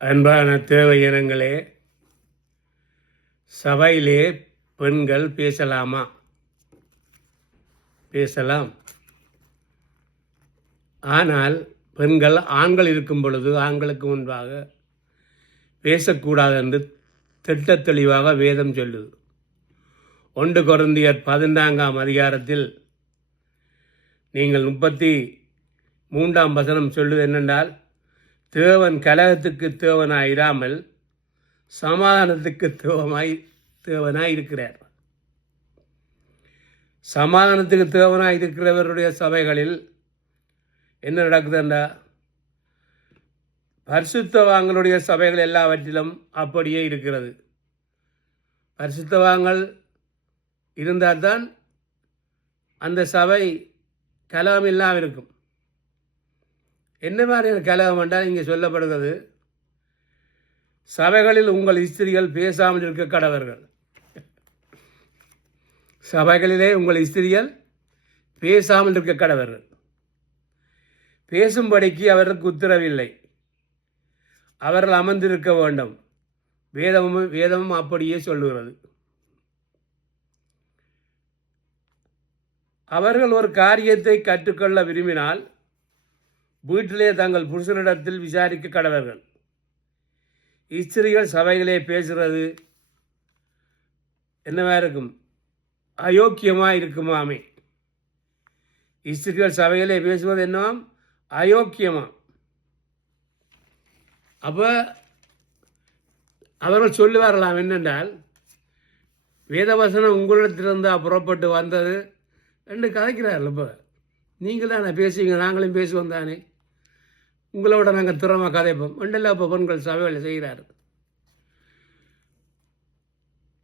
அன்பான தேவ இனங்களே, சபையிலே பெண்கள் பேசலாமா? பேசலாம். ஆனால் பெண்கள் ஆண்கள் இருக்கும் பொழுது ஆண்களுக்கு முன்பாக பேசக்கூடாது என்று திட்ட தெளிவாக வேதம் சொல்லுது. 1 கொரிந்தியர் 14ஆம் அதிகாரத்தில் நீங்கள் 33ஆம் வசனம் சொல்லுது என்னென்றால், தேவன் கலகத்துக்கு தேவனாயிராமல் சமாதானத்துக்கு தேவனாய் இருக்கிறார். சமாதானத்துக்கு தேவனாய் இருக்கிறவருடைய சபைகளில் என்ன நடக்குதுண்டா, பரிசுத்தவான்களுடைய சபைகள் எல்லாவற்றிலும் அப்படியே இருக்கிறது. பரிசுத்தவான்கள் இருந்தால் தான் அந்த சபை கலகம் இல்லாமல் இருக்கும். என்ன மாதிரியான கலகம் என்றால் இங்கே சொல்லப்படுகிறது, சபைகளில் உங்கள் ஸ்திரிகள் பேசாமல் இருக்க கடவர்கள். சபைகளிலே உங்கள் ஸ்திரிகள் பேசாமல் இருக்க கடவர்கள். பேசும்படிக்கு அவர்களுக்கு உத்தரவில்லை, அவர்கள் அமர்ந்திருக்க வேண்டும். வேதமும் அப்படியே சொல்லுகிறது. அவர்கள் ஒரு காரியத்தை கற்றுக்கொள்ள விரும்பினால் வீட்டிலே தங்கள் புருஷனிடத்தில் விசாரிக்க கடவர்கள். ஸ்திரிகள் சபைகளே பேசுகிறது என்னவா இருக்கும்? அயோக்கியமாக இருக்குமாமே. ஸ்திரிகள் சபைகளே பேசுவது என்னவாம்? அயோக்கியமா. அப்போ அவர்கள் சொல்லுவார்களாம் என்னென்றால், வேதவசனம் உங்களிடத்திலிருந்து புறப்பட்டு வந்தது என்று கதைக்கிறார்கள். இப்போ நீங்கள் தானே பேசுவீங்க, நாங்களும் பேசுவோம் தானே, உங்களோட நாங்கள் திறமை கதைப்போம் என்றெல்லாம் இப்போ பெண்கள் சபையில் செய்கிறார்.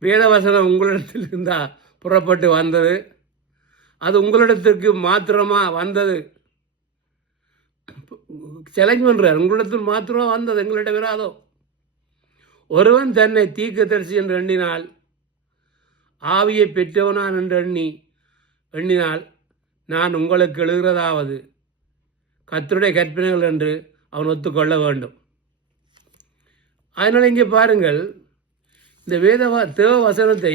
வேதவசனம் உங்களிடத்தில் இருந்தால் புறப்பட்டு வந்தது, அது உங்களிடத்திற்கு மாத்திரமாக வந்தது. சேலஞ்ச் பண்ணுறார், உங்களிடத்தில் மாத்திரமாக வந்தது, எங்களிடம் வராதோ. ஒருவன் தன்னை தீர்க்கதரிசி என்று எண்ணினால், ஆவியை பெற்றவனான் என்று எண்ணினால் நான் உங்களுக்கு எழுதுகிறதாவது கர்த்தருடைய கற்பனைகள் என்று அவன் ஒத்துக்கொள்ள வேண்டும். அதனால் இங்கே பாருங்கள், இந்த தேவ வசனத்தை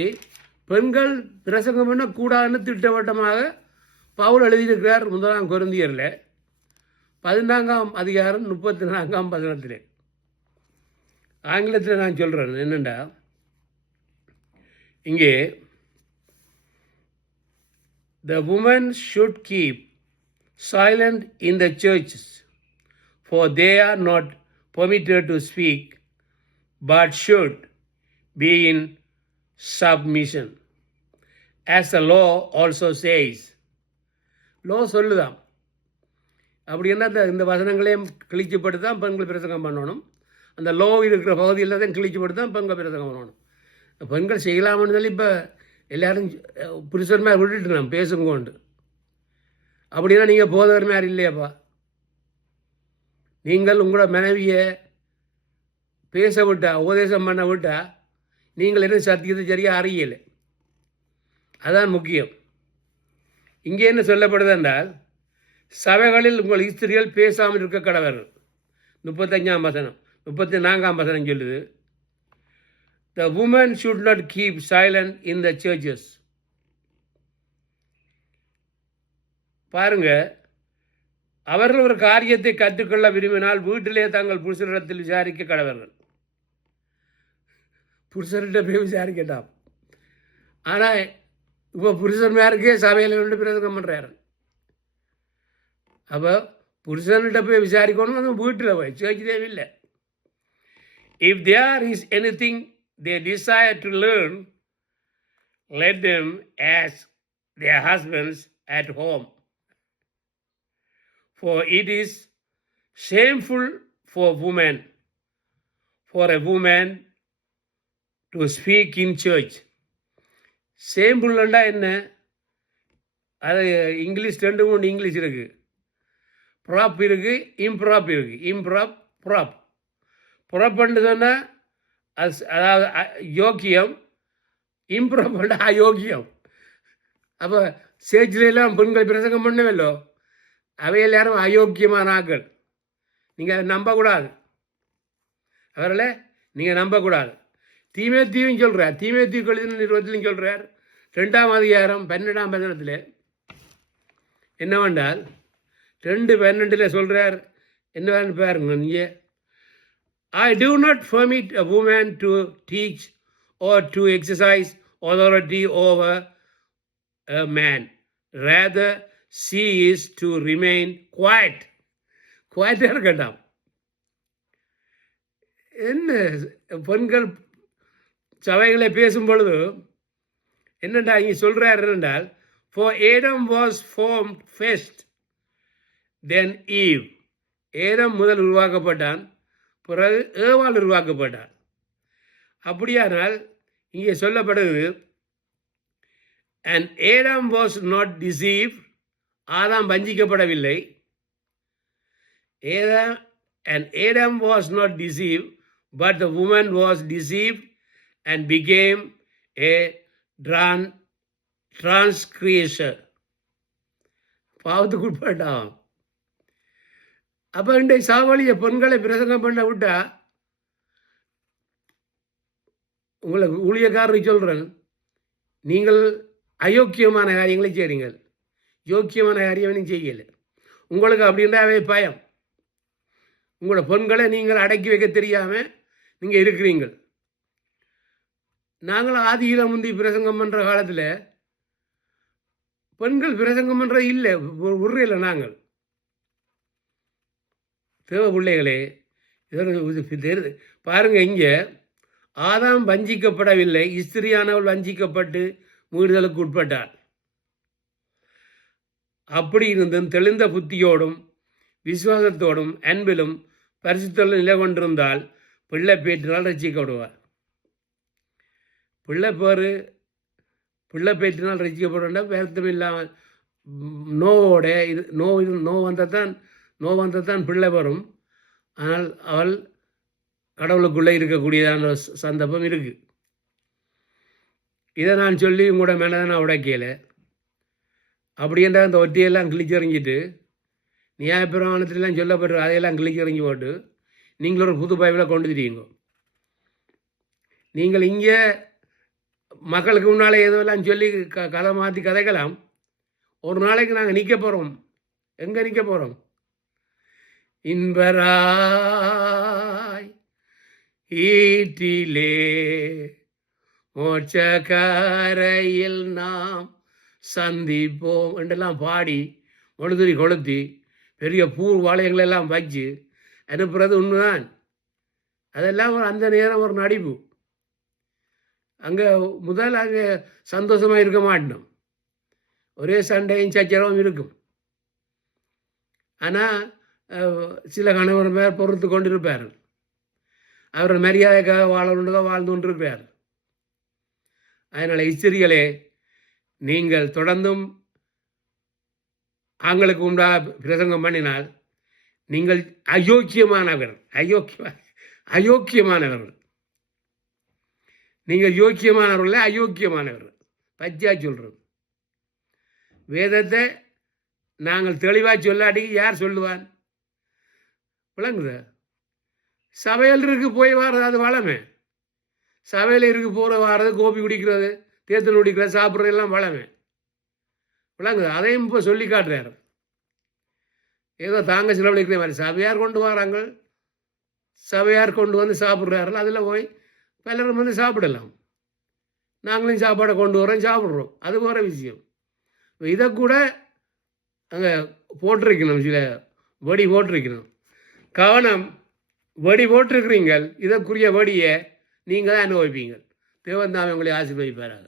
பெண்கள் பிரசங்கம் பண்ணக்கூடாதுன்னு திட்டவட்டமாக பவுல் எழுதியிருக்கிறார் 1 கொரிந்தியரில் 14ஆம் அதிகாரம் 34ஆம் வசனத்திலே. ஆங்கிலத்தில் நான் சொல்கிறேன் என்னென்னா, இங்கே the women should keep silent in the churches, for they are not permitted to speak, but should be in submission, as the law also says. law சொல்லுதாம். அப்படி என்ன, இந்த வசனங்களையும் கிழிச்சுப்பட்டு தான் பெண்கள் பிரசங்கம் பண்ணணும். அந்த லோ இருக்கிற பகுதியில் தான் கிழிச்சுப்பட்டு தான் பெண்கள் பிரசங்கம் பண்ணணும். பெண்கள் செய்யலாம்னு சொல்லி இப்போ எல்லாரும் புருஷன்மார் விட்டுட்டு நான் பேசுங்கோண்டு. அப்படின்னா நீங்கள் போதவர் மாதிரி இல்லையாப்பா. நீங்கள் உங்களோட மனைவியை பேச விட்டா, உபதேசம் பண்ண விட்டா, நீங்கள் என்ன சத்தியத்தை சரியாக அறியலை. அதான் முக்கியம். இங்கே என்ன சொல்லப்படுது என்றால், சபைகளில் உங்கள் ஸ்திரிகள் பேசாமல் இருக்க கடவர்கள். 35ஆம் வசனம் 34ஆம் வசனம் சொல்லுது, the women should not keep silent in the churches. பாருங்க, அவர்கள் ஒரு காரியத்தை கற்றுக்கொள்ள விரும்பினால் வீட்டிலே தங்கள் புருஷனிடத்தில் விசாரிக்க கடவர்கள். புருஷர்கிட்ட போய் விசாரிக்கட்டாம். ஆனால் இப்போ புருஷன்மாருக்கே சபையில் ரெண்டு பிரசங்கம் பண்ணுறாரு. அப்போ புருஷன்கிட்ட போய் விசாரிக்கணும், அது வீட்டில் போய் சேர்ச்சி தேவையில்லை. If there is anything they desire to learn, let them ask their husbands at home. For it is shameful for a woman to speak in church. ஷேம்ஃபுல்லுண்டா என்ன? அது இங்கிலீஷ் 2-3 இங்கிலீஷ் இருக்குது. ப்ராப் இருக்குது, இம்ப்ராப் இருக்குது. ப்ராப் புறப்பண்டு சொன்னால் அதாவது யோக்கியம், இம்ப்ராப்பண்டா அயோக்கியம். அப்போ சேர்ச்சிலெல்லாம் பெண்கள் பிரசங்கம் பண்ணவில்லோ, அவை எல்லாரும் அயோக்கியமான ஆக்கள். நீங்கள் அதை நம்பக்கூடாது. அவர்களை நீங்கள் நம்பக்கூடாது. தீமைத்தீவும் சொல்கிறார். தீமைத்தீவு கழுதின நிறுவனத்திலையும் சொல்கிறார். 2ஆம் அதிகாரம் 12ஆம் வசனத்தில் என்னவென்றால் 2:12 சொல்கிறார். என்னன்னு பாருங்க நீங்கள். I do not permit a woman to teach or to exercise authority over a man. Rather, she is to remain quiet. குவாய்ட்டாக இருக்கட்டாம். என்ன பெண்கள் சபைகளை பேசும் பொழுது என்னண்டா இங்கே சொல்கிறார் என்றால், for Adam was formed first, then Eve. ஏதம் முதல் உருவாக்கப்பட்டான், பிறகு ஏவாள் உருவாக்கப்பட்டான். அப்படியானால் இங்கே சொல்லப்படுது, and Adam was not deceived. Adam வஞ்சிக்கப்படவில்லை. And Adam was not deceived, but the woman was deceived and became a transgressor. பாவத்துக்கு உட்பட்டான். அப்போ இன்றைய சாவலிய பெண்களை பிரசங்கம் பண்ண விட்டா, உங்களுக்கு ஊழியக்காரருக்கு சொல்கிறேன், நீங்கள் அயோக்கியமான காரியங்களை செய்கிறீங்கள், யோக்கியமான காரியம் செய்யலை. உங்களுக்கு அப்படின்றாவே பயம். உங்களோட பெண்களை நீங்கள் அடக்கி வைக்க தெரியாமல் நீங்கள் இருக்கிறீங்கள். நாங்கள் ஆதியில் முந்தி பிரசங்கம் பண்ணுற காலத்தில் பெண்கள் பிரசங்கம் பண்ணுற இல்லை, உருளையில் நாங்கள் தேவ பிள்ளைகளே பாருங்க. இங்கே ஆதாம் வஞ்சிக்கப்படவில்லை, ஸ்திரியானவள் வஞ்சிக்கப்பட்டு மீறுதலுக்கு உட்பட்டாள். அப்படி இருந்தும் தெளிந்த புத்தியோடும் விசுவாசத்தோடும் அன்பிலும் பரிசுத்தலும் நிலை கொண்டிருந்தால் பிள்ளை பேற்றினால் ரசிக்கப்படுவார். பிள்ளை பேற்றினால் ரசிக்கப்படுவா வருத்தம் இல்லாமல் நோவோட இது நோ வந்தால் தான் பிள்ளை வரும். ஆனால் அவள் கடவுளுக்குள்ளே இருக்கக்கூடியதான சந்தர்ப்பம் இருக்குது. இதை நான் சொல்லி உங்களோட மேலே நான் உடைக்கலை. அப்படின்ற அந்த ஒட்டியெல்லாம் கிழிச்சறிஞ்சிட்டு நியாயப்பிரமாணத்திலாம் சொல்லப்பட்டு அதையெல்லாம் கிழிச்சறிஞ்சு போட்டு நீங்கள் ஒரு புது பைபிளை கொண்டு திரியுங்க. நீங்கள் இங்கே மக்களுக்கு முன்னால் எதுவெல்லாம் சொல்லி கதை மாற்றி கதைக்கலாம். ஒரு நாளைக்கு நாங்கள் நிற்க போகிறோம். எங்கே நிற்க போகிறோம்? இன்பராய் ஈட்டிலே மோட்சக்காரையில் நாம் சந்திப்போம் என்றெல்லாம் பாடி மொழுதுரி கொளுத்தி பெரிய பூ வாழையங்களெல்லாம் வச்சு அனுப்புறது உண்மைதான். அதெல்லாம் அந்த நேரம் ஒரு நடிப்பு. அங்கே அங்கே சந்தோஷமாக இருக்க மாட்டோம். ஒரே சண்டையும் சச்சரவும் இருக்கும். ஆனால் சில கணவர் மேல் பொறுத்து கொண்டிருப்பார். அவர் மரியாதைக்காக வாழ்ந்து கொண்டிருப்பார். அதனால் ஸ்திரிகளே, நீங்கள் தொடர்ந்தும் ஆண்களுக்கு உண்டாக பிரசங்கம் பண்ணினால் நீங்கள் அயோக்கியமானவர்கள். நீங்கள் யோக்கியமானவர்கள், அயோக்கியமானவர்கள். பச்சையா சொல்றது. வேதத்தை நாங்கள் தெளிவாக சொல்லாட்டி யார் சொல்லுவான்? விளங்குத? சபையில் இருக்கு போய் வர்றது அது வளமே. சபையில் இருக்கு போகிற வாரது, கோபி குடிக்கிறது, தேர்தல் குடிக்கிறது, சாப்பிட்றது எல்லாம் வளமே. விளங்குது? அதையும் இப்போ சொல்லி காட்டுறாரு. ஏதோ தாங்க செலவழிக்கிற மாதிரி சபையார் கொண்டு வராங்க, சபையார் கொண்டு வந்து சாப்பிட்றார்கள். அதில் போய் பலரும் வந்து சாப்பிடலாம். நாங்களும் சாப்பாடை கொண்டு வரோம், சாப்பிட்றோம். அது போகிற விஷயம். இதை கூட அங்கே போட்டிருக்கணும், சில வடி போட்டிருக்கணும். கவனம், வடி போட்டிருக்கிறீங்கள், இதற்குரிய வடியை நீங்கள் தான் அனுபவிப்பீங்கள். தேவன் தான் உங்களை ஆசீர்வதிப்பாராக.